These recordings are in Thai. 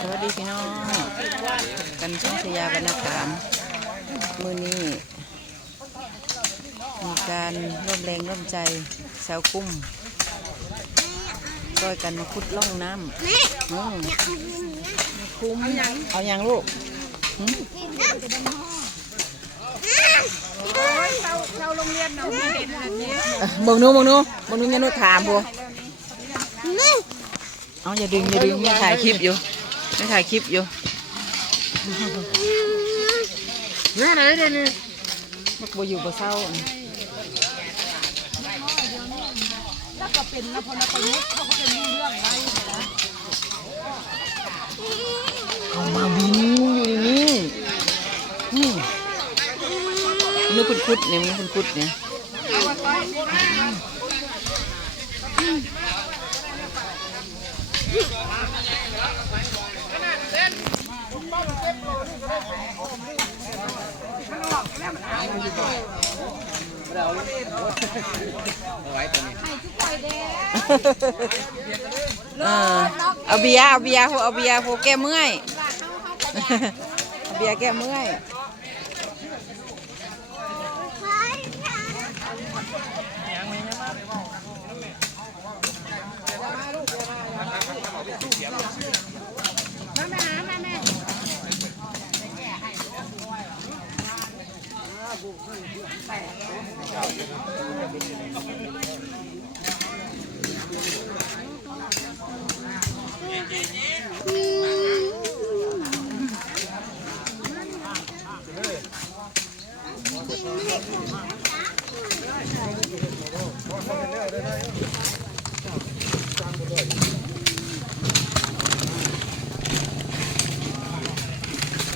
สวัสดีพี่น้องกันช่องชยาบรรณขามมื้อนี้มีการร่วมแรงร่วมใจชาวกุ้มช่วยกันมาขุดล่องน้ำคุ้มเอาอย่างลูกเราโรงเรียนเราไม่เห็นแบบนี้มึงนู้ยันนู้ถามบัวเอาอย่าดึงไม่ถ่ายคลิปอยู่เนี่ยไหนเดี๋ยวนี้มักบัวอยู่บัวเศร้าแล้วก็เป็นแล้วพอเราไปมุดเขาก็เป็นเรื่องอะไรเอามาบินอยู่นี่นึกคุดเนี่ยเอาเบียร์พวกแก้เมื่อยเอาเบียร์แก้เมื่อย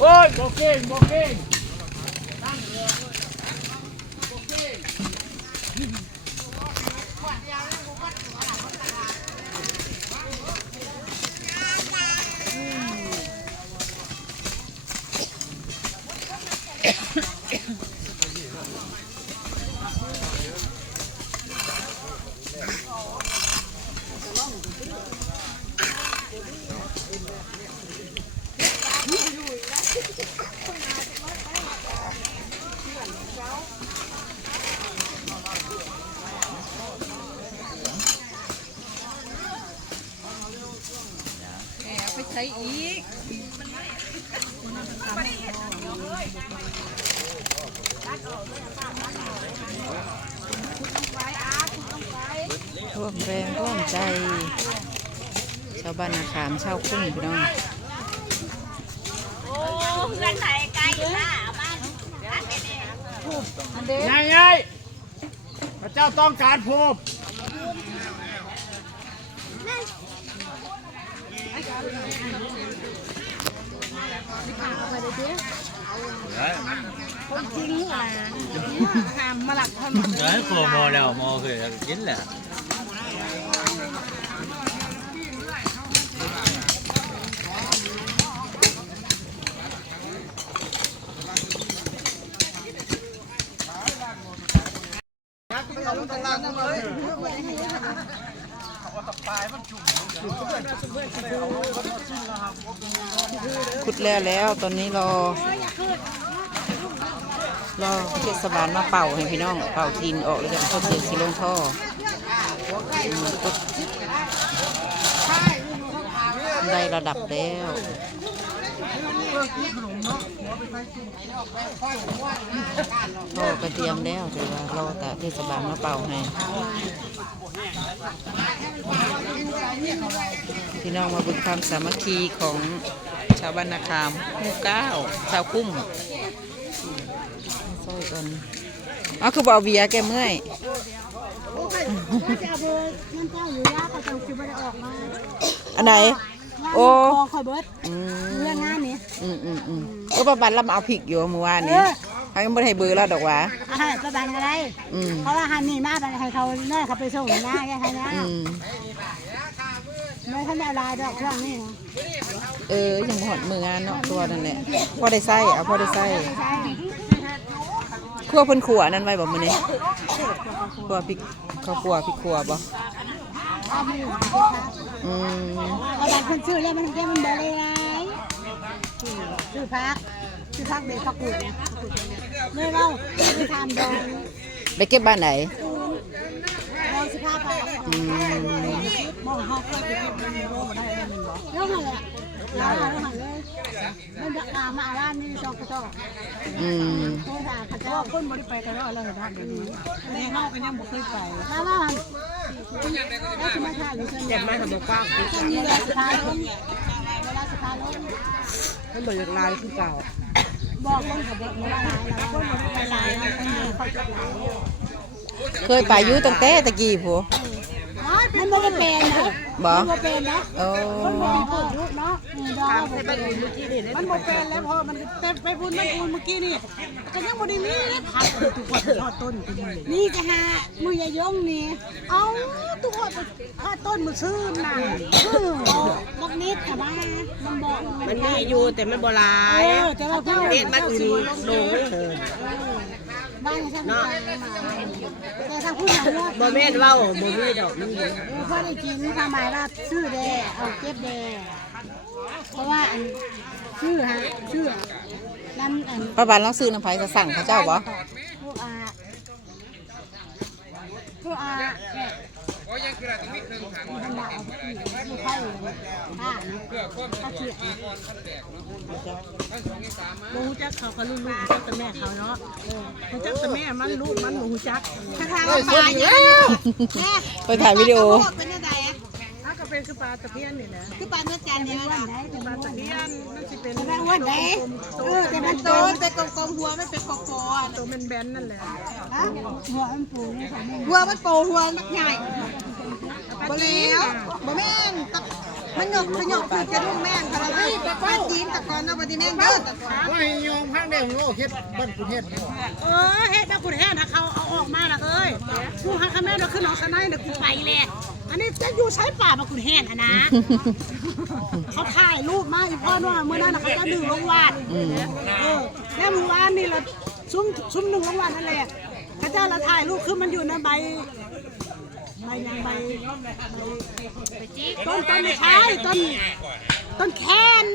โอ้ยโบเก่งไปใช้อีกร่วมแรงร่วมใจชาวบ้านนาขามชาวกุ้งพี่น้องเพื่อนไหนไกลค่ะยังไงพระเจ้าต้องการภูมิคนจริงอ่ะห้ามมาหลักทำđấy khổ mò đèo mò thì chính là ขุดแล้วตอนนี้รอเทศบาลมาเป่าให้พี่น้องเป่าทีนออกแล้วจะเข้าเสียสีลงท่อได้ระดับแล้วท่อกระเทียมแล้วแต่ว่ารอแต่เทศบาลมาเป่าให้พี่น้องมาบุญความสามัคคีของชาวบ้านนาคามหมู่ 9ชาวกุ้มซอยกันอ๋อคือบอกเบียร์แกเมื่อยอันไหนโอ้คอยเบิร์ดเรื่องงานนี้ก็ประบันเรามาเอาผิกอยู่เมื่อวานนี้เขายังไม่ให้เบอร์แล้วดอกวะประบันอะไรเพราะว่าฮันนี่มาไปให้เขาเน่ยเขาไปส่งหน้าแค่นี้ไม่ท่านได้ลายดอกช่วงนี้ยังหอดมืองานเนาะตัวนั่นแหละพอได้ไส้พอได้ไส้คั่วเพิ่นขัวนั่นไว้บอกมือนี้ขัวพริกข้าวขัวพริกขัวบ่เอา ชื่อแล้วมันบ่เลยหลายชื่อพักเด็กพักกูเมื่อเราไปทำดอง ไปเก็บบ้านไหน ดอง15ไปมองเขาเคยไปเก็บมันโลได้มันบอกเรื่องอะไรแล้วหันเลยมันจะมาร้านนี้จองกระจอกโทษค่ะข้าเจ้าคนบริไปแต่ว่าเราเห็นทางเดินแม่เขาก็ยังบ่เคยไปแล้วมาถ่ายเลยเดี๋ยวมาทำแบบกว้างมีเวลาสุดท้ายล้มมันบ่อยากลายคือเก่าบอกคนกับเด็กไม่ลายแล้วคนบ่ได้ลายแล้วคนนี้เขาจะลาย เคยไปอยู่ตั้งแต่ตะกี้ผัว มันไม่ได้เป็นนะ บ่ มันไม่เป็นนะ โอ้ มันไม่ได้ยุเนาะมันไม่เป็นแล้วพอมันไปพูดมันพูดเมื่อกี้นี่ก็ยังบ่ได้มีผักทุกคนทอดต้นนี่จะหามือยายงนี่เอาทุกคนทอดต้นมือซื่อน่ะบักนิดแต่ว่ามันบอกมันมีอยู่แต่มันบ่หลายแต่ว่าเพิ่น เด็ดมันสิลง บ้านฉันมาแต่ถ้าพูดอย่างนี้ บ่แม่นเว้าบ่มีดอกมันอยู่ พอได้กินทำไมว่าชื่อแดเอาเก็บแดเพราะว่าอันชื่อนั่นอัน ป้าบานลองซื้อน้ำไผ่จะสั่งเขาเจ้าบ่ ผู้อาโอ้ยังคืออะไรตรงนี้เครื่องขังมันหนาวไม่ค่อยถ้าเกี่ยวบ่ฮู้จักเขาลูกจักแต่แม่เขาเนาะฮู้จักแต่แม่มันลูกมันบ่ฮู้จักถ้าทางปลาอย่างแม่ ไปถ่ายวิดีโอ เป็นยังไงอ่ะก็เป็นคือปลาตะเพียนนี่แหละคือปลาเนื้อจันเนี่ยนะปลาตะเพียนมันสิเป็นแม่อ้วนไหนแต่มันโตเป็นกลมๆหัวไม่เป็นกลมๆตัวเป็นแบนนั่นแหละหัวมันปูหัวมันโตหัวมันใหญ่บ่แล้วบ่แม่งมันหยกคือจะลูกแม่งแต่ละที่ป้าจีนตะกอนนะบ่ที่แม่งเด้อตะกอน ว่าให้ยอมพังได้ของโลกเฮ็ดบ้านกุเฮ็ด เฮ็ดนะกูเฮ็ดถ้าเขาเอาออกมาน่ะเอ้ยกูหาคำแม่เราขึ้นน้องสนายน่ะกูไปแหละอันนี้จะอยู่ใช้ป่ามากูเฮ็ดนะเขาถ่ายรูปมาอีพ่อว่าเมื่อนั้นเขาก็ดึงลงวาดแล้วเมื่อวานนี่เราซุ้มหนึ่งลงวาดนั่นแหละพระเจ้าเราถ่ายรูปคือมันอยู่ในใบต้นไม่ใช่ต้นแคน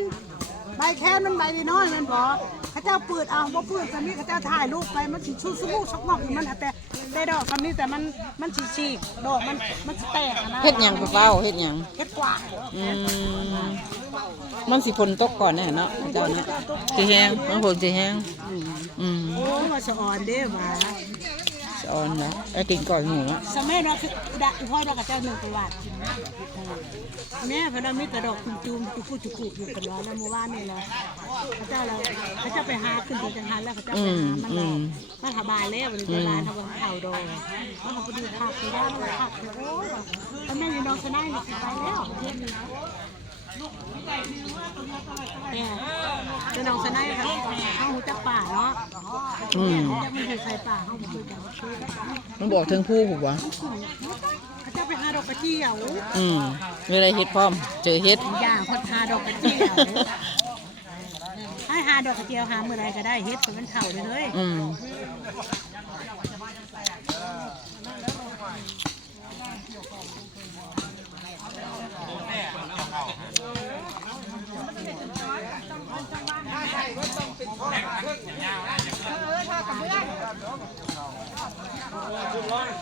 ใบแคนมันใบน้อยมันบอกพระเจ้าเปิดเอาบ่เปิดตอนนี้พระเจ้าถ่ายรูปไปมันสิชูสมูชักงอกอยู่มันแต่ดอกคำนี้แต่มันฉีกดอกมันแตกนะ เฮ็ดหยังเปล่าเฮ็ดหยัง เฮ็ดกว่า มันสิฝนตกก่อนแน่เนาะเจ้าเนาะสิแห้งมันฝนสิแห้งโอ้มาสะออนเด้อมา สอนนะไอ้กินก่อนหมูอ่ะ สมัยเราคือพ่อเรากับเจ้าหนึ่งตัววัดแม่พระมีกระดอกจุ่มจุกุอยู่กันแล้วเมื่อวานนี่แหละพระเจ้าไปหาขึ้นไปจังหันแล้วพระเจ้าไปหามันหาบานแล้วมันเป็นร้านทำข่าวดองแล้วเขาไปดูภาพไปได้ภาพโอ้ยแล้วแม่ยังน้องชนะอยู่ไปแล้วเป็นน้องชนะครับเขาหูจักป่าเนาะจะมันอยู่ใส่ป่าเขาหูจัก มันบอกถึงผู้ผมวะ เขาจะไปหาดอกกระเจียว มีอะไรเฮ็ดพร้อมเจอเฮ็ด อย่างคนหาดอกกระเจียวให้หาดอกกระเจียวหาเมื่อไรก็ได้เฮ็ดแต่มันเถ่าเลย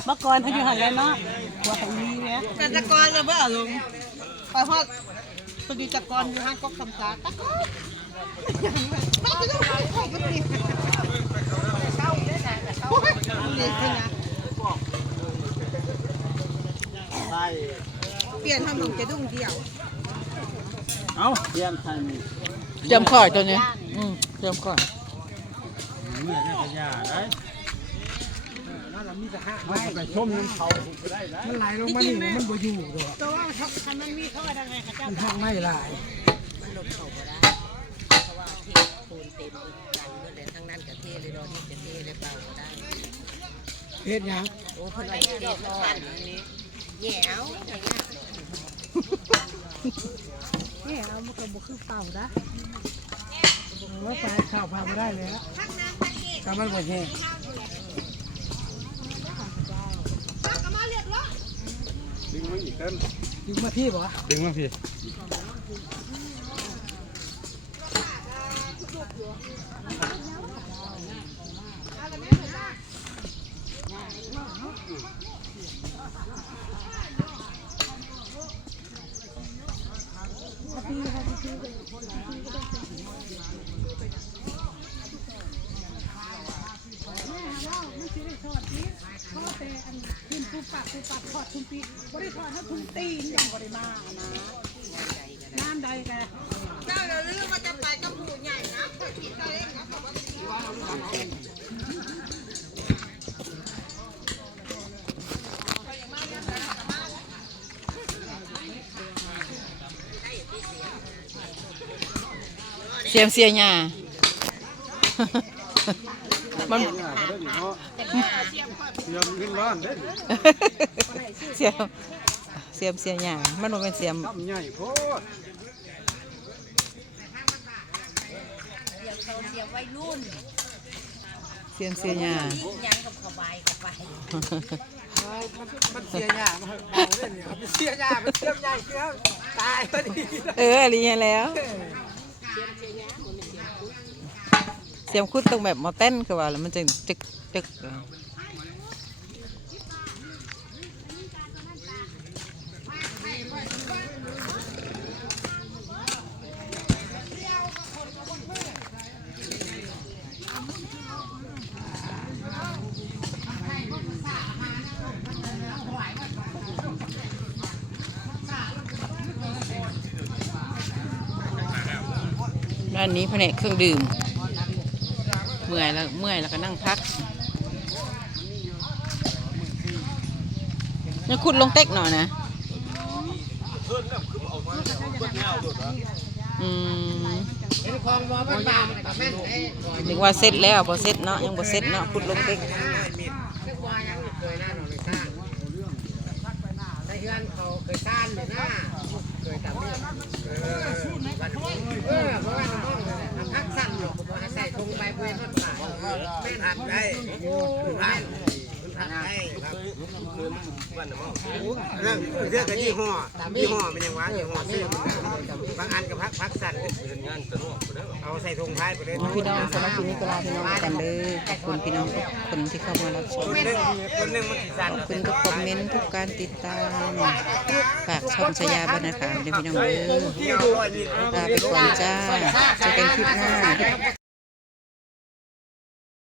เมื่อก่อนเขาอยู่หันแล้วเนาะหัวเขามีเนี่ยแต่ตะกอนเลยเพื่อลุงไปพอตัวดีตะกอนอยู่ห้างก๊อกคำสาตะกอนเปลี่ยนทำหนองจะดุ้งเดียว เอ้าเยี่ยมทัน เตรียมข่อยตัวนี้เตรียมข่อย เมื่อนี่ก็ยาได้มันไปชมน้ำเขาได้นะมันไหลลงมานี่มันบ่อยู่ดอก แต่ว่าถ้ามันมีเขาอะไรเขาจะ มันทางไม่ไหล มันลดเข้าบ่ได้เพราะว่าที่โคนเต็มกันเมื่อแต่ทั้งนั้นก็เทเลยดอกนี่จะเทเลยเปล่าก็ได้ เฮ็ดหยัง โอ้เพิ่นว่าจะเททอดอันนี้แหวเนี่ยเอามันก็บ่คือเป่านะ ว่าไปข้าวพาไม่ได้แล้วแต่มันบ่แห้งดึงมาอีกเต้นดึงมาพี่บ่ดึงมาพี่ คุณปูปักทอดคุณปีบริทอดให้คุณตีนอย่างบริมานะน้ำใดแกเจ้าเราเรื่องว่าจะไปกับหมูใหญ่นะเพื่อที่จะเล่นนะบอกว่าเสียมเสียหญ้ามัน เสียมขึ้นบ้านเด้ เสียมเสียหญ้ามันบ่เป็นเสียม ทำใหญ่โพด เสียงวัยรุ่น เสียมเสียหญ้า ยังกับขบายกับไป มันเสียหญ้ามันเอาเล่นเนี่ยมันเสียหญ้ามันเสียมใหญ่เสียตายพอดี อะไรเงี้ยแล้ว เสียมคุดตรงแบบมอเต้นคือว่าแล้วมันจะจึกด้านนี้แผนกเครื่องดื่มเมื่อยแล้วก็นั่งพักนี่ขุดลงเต็กหน่อยนะนึกว่าเสร็จแล้วบ่เสร็จเนาะยังบ่เสร็จเนาะขุดลงเต็ก ในเฮือนเขาเคยต้านเลยนะเคยตามเนี่ยเพราะว่าน้องพักสั้นหรอกผมใส่ทงใบเบยทอดสายแม่หักได้หักได้ครับเรื่องกันยี่ห้อเป็นยังวะยี่ห้อซื้อบางอันกับพักสั้นเอาใส่ทงท้ายไปเลย พี่น้องสำหรับคลิปนี้ก็ลาพี่น้องไปกันเลยขอบคุณพี่น้องทุกคนที่เข้ามารับชม คนหนึ่งมันสั้น ขอบคุณทุกคอมเมนต์ทุกการติดตามฝากช่องชายาบ้านนาขามด้วยพี่น้องเด้อลาไปก่อนจ้าเจอกันคลิปหน้า